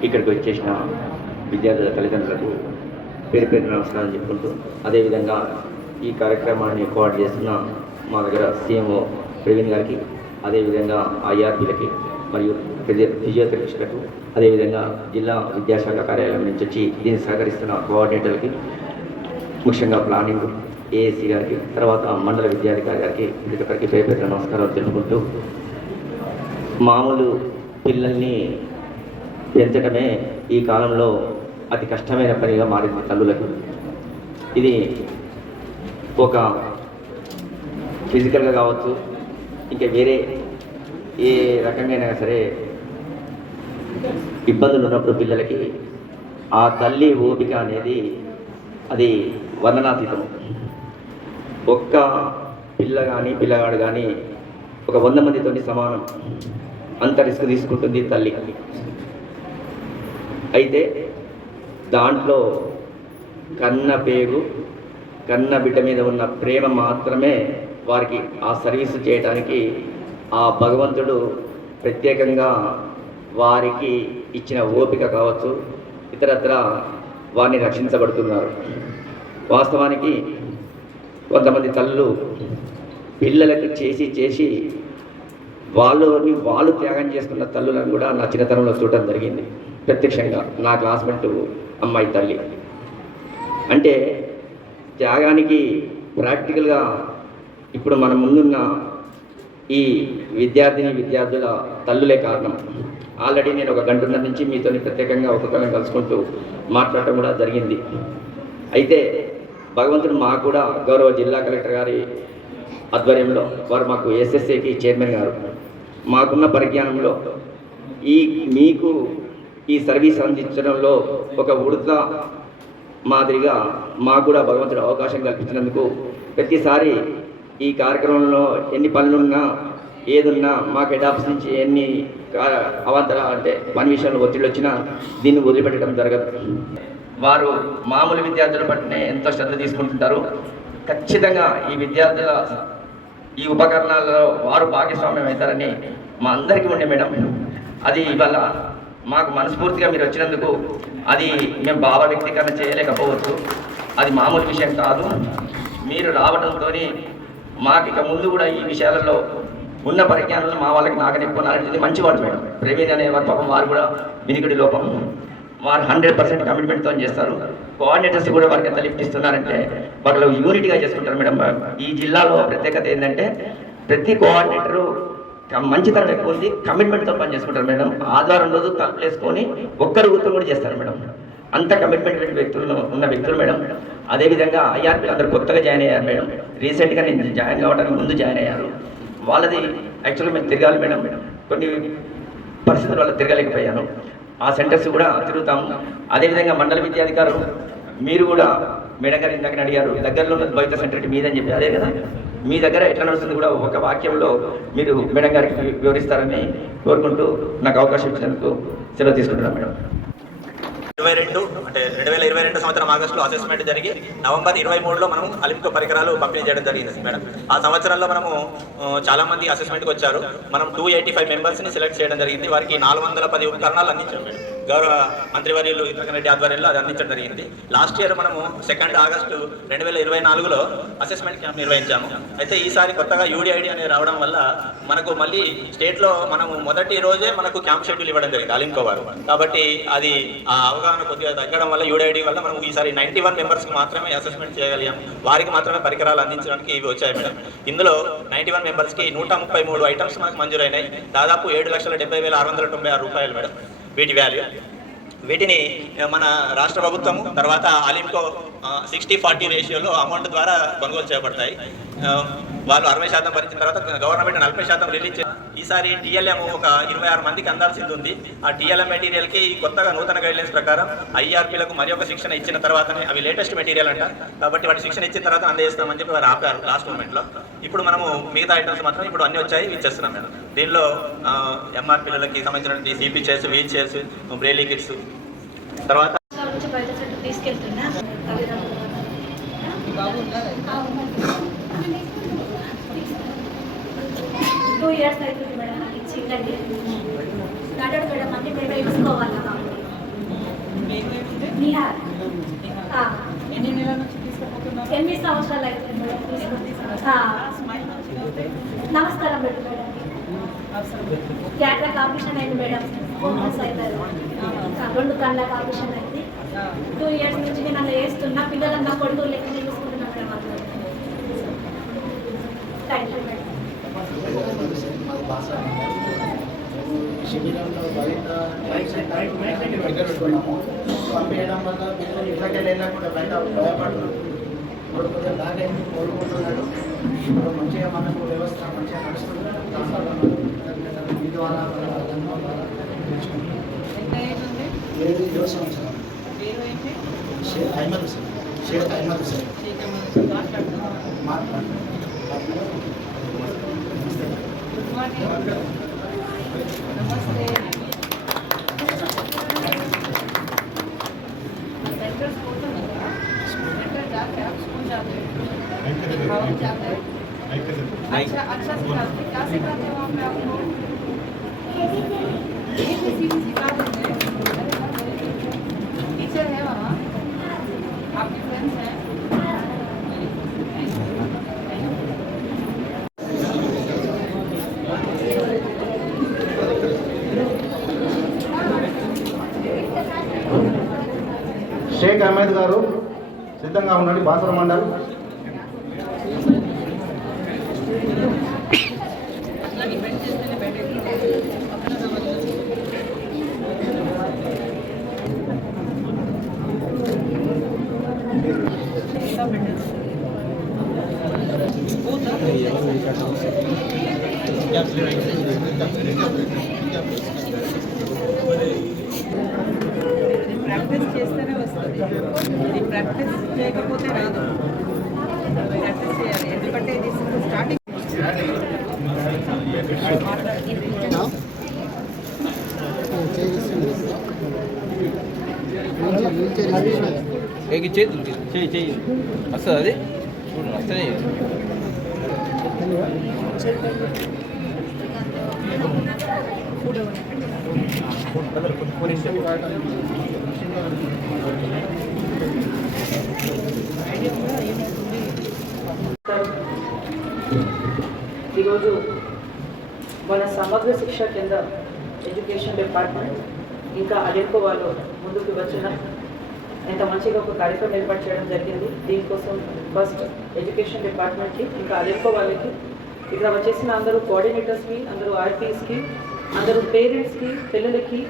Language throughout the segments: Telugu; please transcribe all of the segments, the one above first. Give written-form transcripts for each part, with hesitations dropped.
ఇక్కడికి వచ్చేసిన విద్యార్థుల తల్లిదండ్రులకు పేరు పేరు నమస్కారం చెప్పుకుంటూ, అదేవిధంగా ఈ కార్యక్రమాన్ని కోఆర్డినేట్ చేస్తున్న మా దగ్గర సీఎంఓ ప్రవీణ్ గారికి, అదేవిధంగా ఐఆర్పీలకి మరియు ఫిజియోథెరపిస్టులకు, అదేవిధంగా జిల్లా విద్యాశాఖ కార్యాలయం నుంచి వచ్చి దీన్ని సహకరిస్తున్న కోఆర్డినేటర్లకి, ముఖ్యంగా ప్లానింగ్ ఏఎస్సీ గారికి, తర్వాత మండల విద్యాధికారి గారికి, ఇక్కడికి పేరు పేరు నమస్కారాలు తెలుపుకుంటూ, మామూలు పిల్లల్ని పెంచడమే ఈ కాలంలో అతి కష్టమైన పనిగా మారింది తల్లులకు. ఇది ఒక ఫిజికల్గా కావచ్చు, ఇంకా వేరే ఏ రకంగా సరే ఇబ్బందులు ఉన్నప్పుడు పిల్లలకి ఆ తల్లి ఓపిక అనేది అది వర్ణనాతీతం. ఒక్క పిల్ల కానీ పిల్లగాడు కానీ ఒక 100 మందితో సమానం, అంత రిస్క్ తీసుకుంటుంది తల్లి. అయితే దాంట్లో కన్న పేరు, కన్న బిడ్డ మీద ఉన్న ప్రేమ మాత్రమే వారికి ఆ సర్వీసు చేయడానికి ఆ భగవంతుడు ప్రత్యేకంగా వారికి ఇచ్చిన ఓపిక కావచ్చు, ఇతరత్ర వారిని రక్షించబడుతున్నారు. వాస్తవానికి కొంతమంది తల్లులు పిల్లలకు చేసి వాళ్ళు త్యాగం చేస్తున్న తల్లులను కూడా నా చిన్నతనంలో చూడటం జరిగింది ప్రత్యక్షంగా. నా క్లాస్మేట్ అమ్మాయి తల్లి అంటే త్యాగానికి ప్రాక్టికల్గా ఇప్పుడు మన ముందున్న ఈ విద్యార్థుల తల్లులే కారణం. ఆల్రెడీ నేను 1 గంటన్నర నుంచి మీతో ప్రత్యేకంగా ఒక్కొక్కరిని కలుసుకుంటూ మాట్లాడటం కూడా జరిగింది. అయితే భగవంతుడు మాకు కూడా గౌరవ జిల్లా కలెక్టర్ గారి ఆధ్వర్యంలో వారు మాకు ఎస్ఎస్ఏకి చైర్మన్ గారు, మాకున్న పరిజ్ఞానంలో మీకు ఈ సర్వీస్ అందించడంలో ఒక ఉడత మాదిరిగా మాకు కూడా భగవంతుడు అవకాశం కల్పించినందుకు ప్రతిసారి ఈ కార్యక్రమంలో ఎన్ని పనులున్నా ఏదున్నా మాకు హెడ్ ఆఫీస్ నుంచి ఎన్ని అవాంతర అంటే పని విషయంలో ఒత్తిడి వచ్చినా దీన్ని వదిలిపెట్టడం జరగదు. వారు మామూలు విద్యార్థుల పట్లనే ఎంతో శ్రద్ధ తీసుకుంటుంటారు. ఖచ్చితంగా ఈ విద్యార్థుల ఈ ఉపకరణాలలో వారు భాగస్వామ్యం అవుతారని మా అందరికీ ఉండే మేడం. అది ఇవాళ మాకు మనస్ఫూర్తిగా మీరు వచ్చినందుకు అది మేము భావ వ్యక్తీకరణ చేయలేకపోవచ్చు, అది మామూలు విషయం కాదు. మీరు రావడంతో మాకు ఇక ముందు కూడా ఈ విషయాలలో ఉన్న పరిజ్ఞానంలో మా వాళ్ళకి నాకనిప్పుకున్నారంటే మంచివాడు మేడం. ప్రవీణ్ అనే పాపం వారు కూడా వినికిడి లోపం, వారు 100% కమిట్మెంట్తో చేస్తారు. కోఆర్డినేటర్స్ కూడా వారికి ఎంత లిఫ్ట్ ఇస్తున్నారంటే వాళ్ళు యూనిట్గా చేసుకుంటారు మేడం. ఈ జిల్లాలో ప్రత్యేకత ఏంటంటే ప్రతి కోఆర్డినేటరు మంచితనం ఎక్కువ ఉంది, కమిట్మెంట్తో పని చేసుకుంటారు మేడం. ఆదివారం రోజు తలుపులు వేసుకొని ఒక్కరు గుర్తు కూడా చేస్తారు మేడం. అంత కమిట్మెంట్ ఉన్న వ్యక్తులు మేడం. అదేవిధంగా ఐఆర్పీలు అందరూ కొత్తగా జాయిన్ అయ్యారు మేడం. రీసెంట్గా నేను జాయిన్ కావడానికి ముందు జాయిన్ అయ్యారు. వాళ్ళది యాక్చువల్గా మేము తిరగాలి మేడం, కొన్ని పరిస్థితుల వల్ల తిరగలేకపోయాను. ఆ సెంటర్స్ కూడా తిరుగుతాము. అదేవిధంగా మండల విద్యాధికారులు మీరు కూడా మేడం గారు ఇందాక అడిగారు, దగ్గరలో ఉన్న ద్వైత సెంటర్ మీదని చెప్పి, అదే కదా మీ దగ్గర ఎట్లా నడుస్తుంది కూడా ఒక వాక్యంలో మీరు మేడం గారికి వివరిస్తారని కోరుకుంటూ నాకు అవకాశం ఇచ్చినందుకు సెలవు తీసుకుంటున్నాను మేడం. 2022 సంవత్సరం ఆగస్టులో అసెస్మెంట్ జరిగి నవంబర్ 23లో మనం అలింకో పరికరాలు పంపిణీ చేయడం జరిగింది మేడం. ఆ సంవత్సరంలో మనము చాలామంది అసెస్మెంట్కి వచ్చారు. మనం 285 మెంబర్స్ని సెలెక్ట్ చేయడం జరిగింది. వారికి 410 ఉపకరణాలు అందించాం మేడం. గౌరవ మంత్రివర్యులు ఇంద్రకరణ్ రెడ్డి ఆధ్వర్యంలో అది అందించడం జరిగింది. లాస్ట్ ఇయర్ మనము 2 ఆగస్టు 2024లో అసెస్మెంట్ క్యాంప్ నిర్వహించాము. అయితే ఈసారి కొత్తగా యూడిఐడి అనేది రావడం వల్ల మనకు మళ్ళీ స్టేట్లో మనము మొదటి రోజే మనకు క్యాంప్ షెడ్యూల్ ఇవ్వడం జరిగింది అలింకో వారు. కాబట్టి అది ఆ అవగాహన కొద్దిగా తగ్గడం వల్ల యూడిఐడి వల్ల మనం ఈసారి 91 మెంబర్స్కి మాత్రమే అసెస్మెంట్ చేయగలిగాం. వారికి మాత్రమే పరికరాలు అందించడానికి ఇవి వచ్చాయి మేడం. ఇందులో 91 మెంబర్స్కి 133 ఐటమ్స్ మనకు మంజూరైనాయి. దాదాపు 7,70,696 రూపాయలు మేడం వీటి వాల్యూ. వీటిని మన రాష్ట్ర ప్రభుత్వము తర్వాత అలింకో 60-40 రేషియోలో అమౌంట్ ద్వారా కొనుగోలు చేయబడతాయి. వాళ్ళు 60% భరించిన తర్వాత గవర్నమెంట్ 40% రిలీజ్. ఈసారి టీఎల్ఎం ఒక 26 మందికి అందాల్సింది ఉంది. ఆ టీఎల్ఎం మెటీరియల్కి కొత్తగా నూతన గైడ్లైన్స్ ప్రకారం ఐఆర్పీలకు మరి ఒక శిక్షణ ఇచ్చిన తర్వాతనే, అవి లేటెస్ట్ మెటీరియల్ అంట కాబట్టి వాటి శిక్షణ ఇచ్చిన తర్వాత అందజేస్తామని చెప్పి వారు ఆపారు లాస్ట్ మూమెంట్లో. ఇప్పుడు మనము మిగతా ఐటమ్స్ మాత్రం ఇప్పుడు అన్నీ వచ్చాయి, ఇచ్చేస్తున్నాం మేడం. దీనిలో ఎంఆర్ పిల్లలకి సంబంధించినటువంటి CP chairs, wheel chairs, braille kits, తర్వాత తీసుకెళ్తున్నా ఇయర్స్ అవుతుంది మేడం నాకు ఇచ్చిందండి నడడు మేడం అన్ని మేము వేసుకోవాలి నిహార్ ఎన్ని నెలల నుంచి తీసుకుపోతున్నారు? 8 సంవత్సరాలు అవుతుంది మేడం తీసుకుంది. నమస్కారం మేడం క్యాట్రాక్ ఆపరేషన్ అయింది మేడం 4 months అవుతుంది. 2 కళ్ళకి ఆపరేషన్ అయింది. 2 years నుంచి నేను అలా వేస్తున్నా పిల్లలంతా కొడుకు లెక్క చూసుకుంటున్నా మేడం అట్లా. Thank you madam. శిబిరంలో బయట పెట్టుకున్నాము పంపించడం వల్ల పిల్లలు ఇళ్ళకి వెళ్ళకుండా బయట భయపడుతున్నారు. ఇప్పుడు కొంచెం దాగైంది కోరుకుంటున్నాడు. ఇప్పుడు మంచిగా మనకు వ్యవస్థ మంచిగా నడుస్తుంది. మీ ద్వారా ఎంత ఏజ్ ఉంది? 7 సంవత్సరాలు. పేరు ఏంటి? Sheikh Ahmed sir. Sheikh Ahmed sir shake Ahmed మాట్లాడుతున్నారా? Good morning. नमस्ते। सेंटर स्कूल में होगा। सेंटर जाके आप स्कूल जाते हैं? हाँ जाते हैं। अच्छा अच्छा सिखाते हैं। क्या सिखाते हैं वहाँ पे आपको? ABC सिखाते हैं। टीचर है वहाँ? आपके फ्रेंड्स हैं? షేక్ అహ్మద్ గారు సిద్ధంగా ఉన్నాడు. బాసర మండల్. ప్రాక్టీస్ చేస్తేనే వస్తుంది. ఇది ప్రాక్టీస్ చేయకపోతే రాదు. ప్రాక్టీస్ చేయాలి. ఎందుకంటే ఇది స్టార్టింగ్ చేతులు చెయ్యి వస్తుంది అది చూడండి వస్తుంది. ఈరోజు మన సమగ్ర శిక్ష కింద ఎడ్యుకేషన్ డిపార్ట్మెంట్ ఇంకా అడెంకో వాళ్ళు ముందుకు వచ్చిన ఎంత మంచిగా ఒక కార్యక్రమం ఏర్పాటు చేయడం జరిగింది. దీనికోసం ఫస్ట్ ఎడ్యుకేషన్ డిపార్ట్మెంట్కి ఇంకా అడెంకో వాళ్ళకి ఇక్కడ వచ్చేసిన అందరూ కోఆర్డినేటర్స్కి, అందరూ ఆర్పీస్కి, అందరూ పేరెంట్స్కి, పిల్లలకి,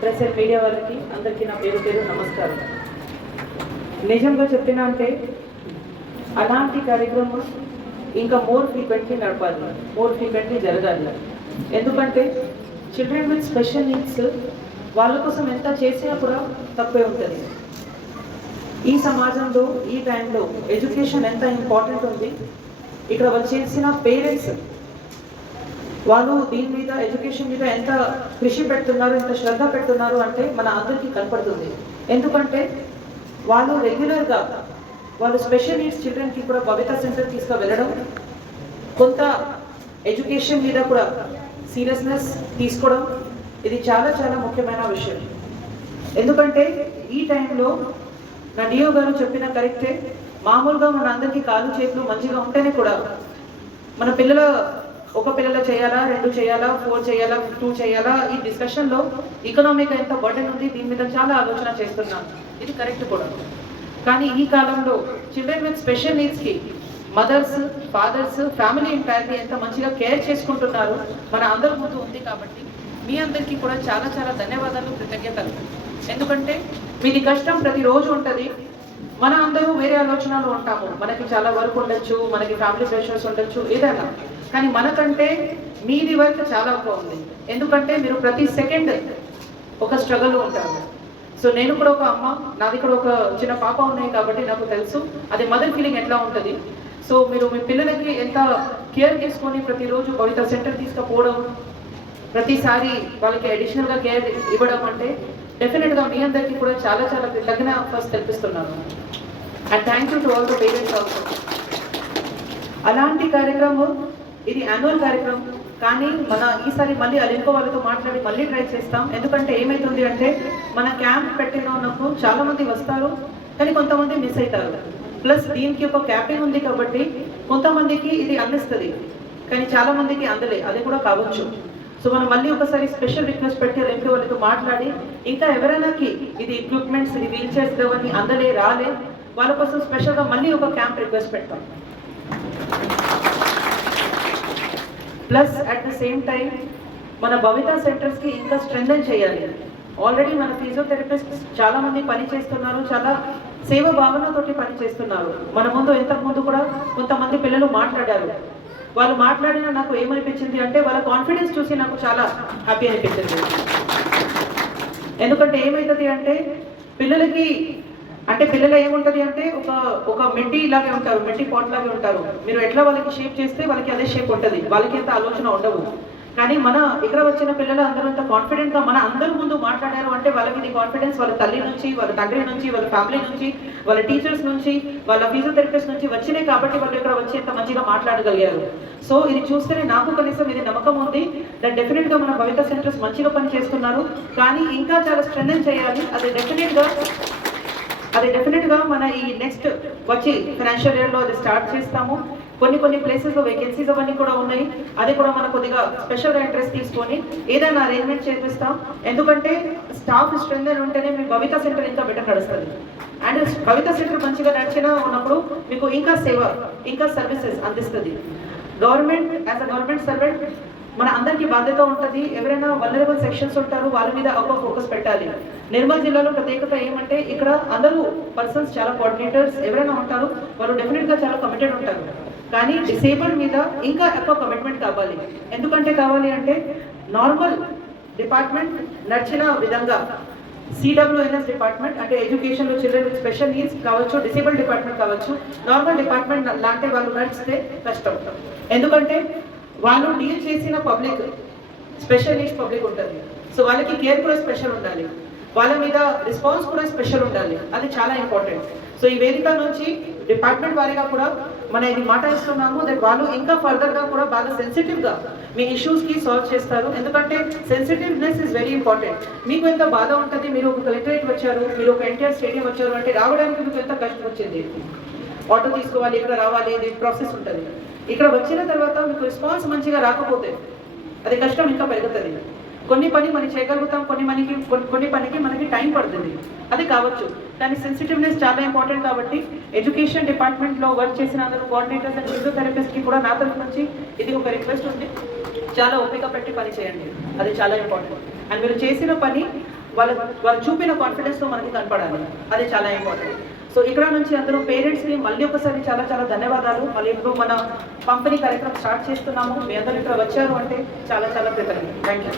ప్రెస్ అండ్ మీడియా వాళ్ళకి అందరికీ నా పేరు పేరు నమస్కారం. నిజంగా చెప్పినా అంటే అలాంటి కార్యక్రమం ఇంకా మోర్ ఫ్రీక్వెంట్లీ నడపాలి, మోర్ ఫ్రీక్వెంట్లీ జరగాలి. ఎందుకంటే చిల్డ్రన్ విత్ స్పెషల్ నీడ్స్ వాళ్ళ కోసం ఎంత చేసినా కూడా తక్కువే ఉంటుంది. ఈ సమాజంలో ఈ టైంలో ఎడ్యుకేషన్ ఎంత ఇంపార్టెంట్ ఉంది. ఇక్కడ వచ్చేసిన పేరెంట్స్ వాళ్ళు దీని మీద ఎడ్యుకేషన్ మీద ఎంత కృషి పెడుతున్నారు, ఎంత శ్రద్ధ పెడుతున్నారు అంటే మన అందరికీ కనపడుతుంది. ఎందుకంటే వాళ్ళు రెగ్యులర్గా వాళ్ళు స్పెషల్ నీడ్స్ చిల్డ్రన్కి కూడా భవిత సెంటర్ తీసుకు వెళ్ళడం, కొంత ఎడ్యుకేషన్ మీద కూడా సీరియస్నెస్ తీసుకోవడం, ఇది చాలా చాలా ముఖ్యమైన విషయం. ఎందుకంటే ఈ టైంలో నా డిఓ గారు చెప్పిన కరెక్టే. మామూలుగా మన అందరికీ కాలు చేతులు మంచిగా ఉంటేనే కూడా మన పిల్లల ఒక పిల్లలు చేయాలా, 2 చేయాలా, 4 చేయాలా, 2 చేయాలా, ఈ డిస్కషన్లో ఎకనామిక్ ఎంత బర్డెన్ ఉంది దీని మీద చాలా ఆలోచన చేస్తున్నాం. ఇది కరెక్ట్ కూడా. కానీ ఈ కాలంలో చిల్డ్రన్ విత్ స్పెషల్ నీడ్స్కి మదర్స్, ఫాదర్స్, ఫ్యామిలీ ఎంటైర్లీ ఎంత మంచిగా కేర్ చేసుకుంటున్నారు మన అందరి ముందు ఉంది. కాబట్టి మీ అందరికీ కూడా చాలా చాలా ధన్యవాదాలు, కృతజ్ఞతలు. ఎందుకంటే మీది కష్టం ప్రతిరోజు ఉంటుంది. మన అందరూ వేరే ఆలోచనలు ఉంటాము. మనకి చాలా వర్క్ ఉండొచ్చు, మనకి ఫ్యామిలీ ప్రెషర్స్ ఉండొచ్చు, ఏదైనా. కానీ మనకంటే మీది వర్క్ చాలా ఎక్కువ ఉంది. ఎందుకంటే మీరు ప్రతి సెకండ్ ఒక స్ట్రగుల్లో ఉంటారు. సో నేను కూడా ఒక అమ్మ, నాది కూడా ఒక చిన్న పాప ఉన్నాయి కాబట్టి నాకు తెలుసు అది మదర్ ఫీలింగ్ ఎట్లా ఉంటుంది. సో మీరు మీ పిల్లలకి ఎంత కేర్ తీసుకొని ప్రతిరోజు భవిత సెంటర్ తీసుకుపోవడం, ప్రతిసారి వాళ్ళకి అడిషనల్గా కేర్ ఇవ్వడం అంటే డెఫినెట్గా మీ అందరికీ కూడా చాలా చాలా తగిన ఫస్ట్ తెప్పిస్తున్నాను. And thank you to all the parents also. అలాంటి కార్యక్రమం ఇది యాన్యువల్ కార్యక్రమం. కానీ ఈసారి మళ్ళీ అలింకో వాళ్ళతో మాట్లాడి మళ్ళీ ట్రై చేస్తాం. ఎందుకంటే ఏమవుతుంది అంటే మన క్యాంప్ ఉన్నప్పుడు చాలామంది వస్తారు కానీ కొంతమంది మిస్ అవుతారు. ప్లస్ దీనికి ఒక క్యాపింగ్ ఉంది కాబట్టి కొంతమందికి ఇది అందిస్తుంది కానీ చాలామందికి అందలే, అది కూడా కావచ్చు. సో మనం మళ్ళీ ఒకసారి స్పెషల్ రిక్వెస్ట్ పెట్టి అలింకో వాళ్ళతో మాట్లాడి ఇంకా ఎవరైనాకి ఇది ఎక్విప్మెంట్స్, ఇది వీల్ చైర్స్ అవన్నీ అందలే రాలే వాళ్ళ కోసం స్పెషల్గా మళ్ళీ ఒక క్యాంప్ రిక్వెస్ట్ పెడతాం. Plus at the same time మన భవిత సెంటర్స్కి ఇంకా స్ట్రెంథెన్ చేయాలి. ఆల్రెడీ మన ఫిజియోథెరపిస్ట్ చాలామంది పని చేస్తున్నారు, చాలా సేవ భావనతోటి పని చేస్తున్నారు. మన ఇంతకుముందు కూడా కొంతమంది పిల్లలు మాట్లాడారు. వాళ్ళు మాట్లాడినా నాకు ఏమనిపించింది అంటే వాళ్ళ కాన్ఫిడెన్స్ చూసి నాకు చాలా హ్యాపీ అనిపించింది. ఎందుకంటే ఏమవుతుంది అంటే పిల్లలు ఏముంటుంది అంటే ఒక మెట్టి లాగే ఉంటారు, మెట్టి పాట్ లాగే ఉంటారు. మీరు ఎట్లా వాళ్ళకి షేప్ చేస్తే వాళ్ళకి అదే షేప్ ఉంటుంది, వాళ్ళకి ఎంత ఆలోచన ఉండవు. కానీ ఇక్కడ వచ్చిన పిల్లలు అందరూ అంత కాన్ఫిడెంట్గా మన అందరి ముందు మాట్లాడారు అంటే వాళ్ళకి ఇది కాన్ఫిడెన్స్ వాళ్ళ తల్లి నుంచి, వాళ్ళ తండ్రి నుంచి, వాళ్ళ ఫ్యామిలీ నుంచి, వాళ్ళ టీచర్స్ నుంచి, వాళ్ళ ఫిజియోథెరపిస్ట్ నుంచి వచ్చినాయి కాబట్టి వాళ్ళు ఇక్కడ వచ్చి ఎంత మంచిగా మాట్లాడగలిగారు. సో ఇది చూస్తేనే నాకు కనీసం ఇది నమ్మకం ఉంది దట్ డెఫినెట్గా మన భవిత సెంటర్స్ మంచిగా పని చేస్తున్నారు. కానీ ఇంకా చాలా స్ట్రెంథెన్ చేయాలి. అది డెఫినెట్గా మన ఈ నెక్స్ట్ వచ్చి ఫైనాన్షియల్ ఇయర్లో అది స్టార్ట్ చేస్తాము. కొన్ని ప్లేసెస్లో వేకెన్సీస్ అవన్నీ కూడా ఉన్నాయి. అది కూడా మనం కొద్దిగా స్పెషల్గా ఇంట్రెస్ట్ తీసుకొని ఏదైనా అరేంజ్మెంట్ చేపిస్తాం. ఎందుకంటే స్టాఫ్ స్ట్రెంథెన్ ఉంటేనే మీ భవిత సెంటర్ ఇంకా బెటర్ నడుస్తుంది. అండ్ భవిత సెంటర్ మంచిగా ఉన్నప్పుడు మీకు ఇంకా సేవ, ఇంకా సర్వీసెస్ అందిస్తుంది. యాజ్ అ గవర్నమెంట్ సర్వెంట్ మన అందరికీ బాధ్యత ఉంటుంది. ఎవరైనా వల్నరబుల్ సెక్షన్స్ ఉంటారు వాళ్ళ మీద ఎక్కువ ఫోకస్ పెట్టాలి. నిర్మల్ జిల్లాలో ప్రత్యేకత ఏమంటే ఇక్కడ అందరూ పర్సన్స్ చాలా కోఆర్డినేటర్స్ ఎవరైనా ఉంటారు, వాళ్ళు డెఫినెట్గా చాలా కమిటెడ్ ఉంటారు. కానీ డిసేబుల్డ్ మీద ఇంకా ఎక్కువ కమిట్మెంట్ కావాలి. ఎందుకంటే కావాలి అంటే నార్మల్ డిపార్ట్మెంట్ నడిచిన విధంగా సిడబ్ల్యూఎన్ఎస్ డిపార్ట్మెంట్ అంటే ఎడ్యుకేషన్లో చిల్డ్రన్ విత్ స్పెషల్ నీడ్స్ కావచ్చు, డిసేబుల్డ్ డిపార్ట్మెంట్ కావచ్చు, నార్మల్ డిపార్ట్మెంట్ లాంటి వాళ్ళు నడిస్తే కష్టం. ఎందుకంటే వాళ్ళు డీల్ చేసిన పబ్లిక్ స్పెషల్ నీడ్స్ పబ్లిక్ ఉంటుంది. సో వాళ్ళకి కేర్ కూడా స్పెషల్ ఉండాలి, వాళ్ళ మీద రెస్పాన్స్ కూడా స్పెషల్ ఉండాలి. అది చాలా ఇంపార్టెంట్. సో ఈ వేదిక నుంచి డిపార్ట్మెంట్ వారీగా కూడా మనం ఇది మాట ఇస్తున్నాము దట్ వాళ్ళు ఇంకా ఫర్దర్గా కూడా బాగా సెన్సిటివ్గా మీ ఇష్యూస్కి సాల్వ్ చేస్తారు. ఎందుకంటే సెన్సిటివ్నెస్ ఇస్ వెరీ ఇంపార్టెంట్. మీకు ఎంత బాధ ఉంటుంది, మీరు ఒక కలెక్టరేట్ వచ్చారు, మీరు ఒక ఎన్టీఆర్ స్టేడియం వచ్చారు అంటే రావడానికి మీకు ఎంత కష్టం వచ్చింది. ఆటో తీసుకోవాలి, ఇక్కడ రావాలి, ఇది ప్రాసెస్ ఉంటుంది. ఇక్కడ వచ్చిన తర్వాత మీకు రెస్పాన్స్ మంచిగా రాకపోతే అది కష్టం ఇంకా పెరుగుతుంది. కొన్ని పని మనం చేయగలుగుతాం, కొన్ని పనికి మనకి టైం పడుతుంది, అది కావచ్చు. కానీ సెన్సిటివ్నెస్ చాలా ఇంపార్టెంట్. కాబట్టి ఎడ్యుకేషన్ డిపార్ట్మెంట్లో వర్క్ చేసిన అందరూ కోఆర్డినేటర్స్ అండ్ ఫిజియోథెరపిస్ట్కి కూడా నా తరఫు నుంచి ఇది ఒక రిక్వెస్ట్ ఉంది, చాలా ఓపిక పెట్టి పని చేయండి, అది చాలా ఇంపార్టెంట్. అండ్ మీరు చేసిన పని వాళ్ళు చూపిన కాన్ఫిడెన్స్తో మనకి కనపడాలి, అది చాలా ఇంపార్టెంట్. సో ఇక్కడ నుంచి అందరూ పేరెంట్స్కి మళ్ళీ ఒకసారి చాలా చాలా ధన్యవాదాలు. మళ్ళీ ఇప్పుడు మన పంపిణీ కార్యక్రమం స్టార్ట్ చేస్తున్నాము. మీ అందరూ ఇక్కడ వచ్చారు అంటే చాలా చాలా కృతజ్ఞతలు. Thank you.